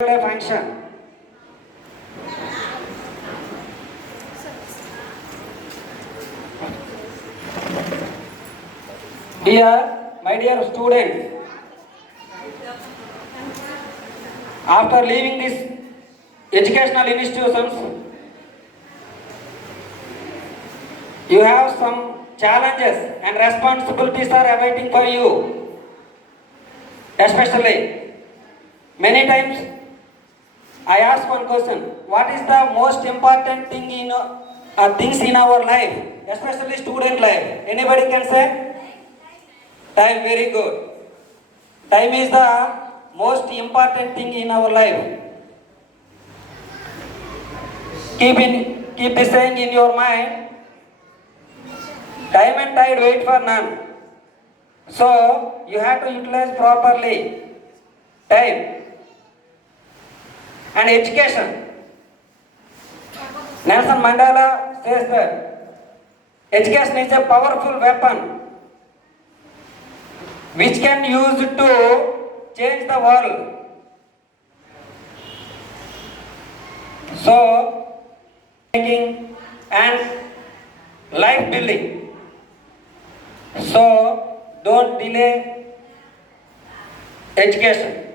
Function. My dear students, after leaving these educational institutions, you have some challenges and responsibilities are awaiting for you. Especially, many times I ask one question: what is the most important thing in things in our life, especially student life? Anybody can say? Time. Very good. Time is the most important thing in our life. Keep this saying in your mind. Time and tide wait for none. So you have to utilize properly time and education. Nelson Mandela says that education is a powerful weapon which can use it to change the world. So, making and life building. So, don't delay education,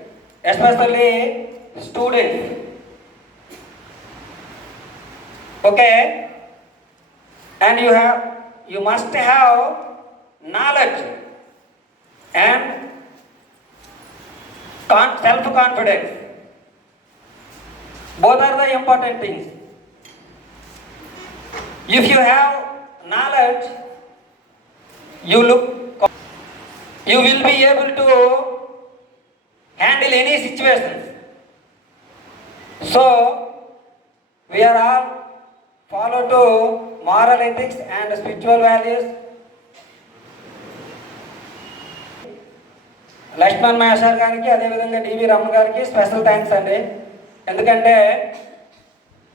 especially students. Okay, and you must have knowledge and self-confidence. Both are the important things. If you have knowledge, you will be able to handle any situations. So, we are all follow to moral ethics and spiritual values. Laxman మహేశ్వర్ గారికి అదేవిధంగా డివి రమణ గారికి special thanks అండి. ఎందుకంటే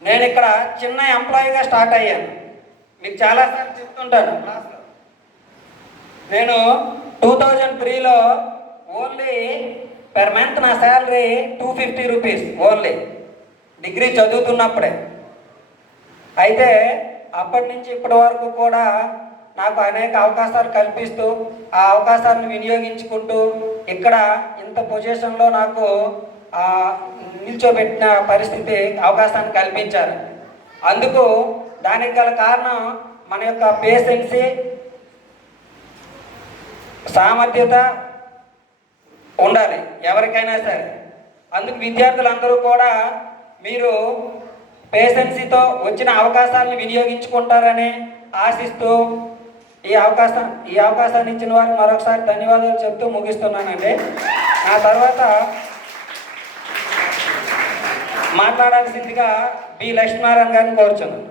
నేను ఇక్కడ చిన్న ఎంప్లాయీగా స్టార్ట్ అయ్యాను. మీకు చాలాసార్లు చెప్తుంటాను క్లాస్లో. నేను 2003లో ఓన్లీ పర్ మంత్ నా శాలరీ 250 రూపీస్ ఓన్లీ, డిగ్రీ చదువుతున్నప్పుడే. అయితే అప్పటి నుంచి ఇప్పటి వరకు కూడా నాకు అనేక అవకాశాలు కల్పిస్తూ ఆ అవకాశాలను వినియోగించుకుంటూ ఇక్కడ ఇంత పొజిషన్లో నాకు నిల్చోబెట్టిన పరిస్థితి అవకాశాన్ని కల్పించారు. అందుకు దానికి గల కారణం మన యొక్క పేషెన్సీ, సామర్థ్యత ఉండాలి ఎవరికైనా సరే. అందుకు విద్యార్థులందరూ కూడా మీరు పేషెన్సీతో వచ్చిన అవకాశాలను వినియోగించుకుంటారని ఆశిస్తూ ఈ అవకాశాన్ని ఇచ్చిన వారికి మరొకసారి ధన్యవాదాలు చెప్తూ ముగిస్తున్నానండి. ఆ తర్వాత మాట్లాడాల్సిందిగా బి లక్ష్మీనారాయణ గారిని కోరుచున్నాను.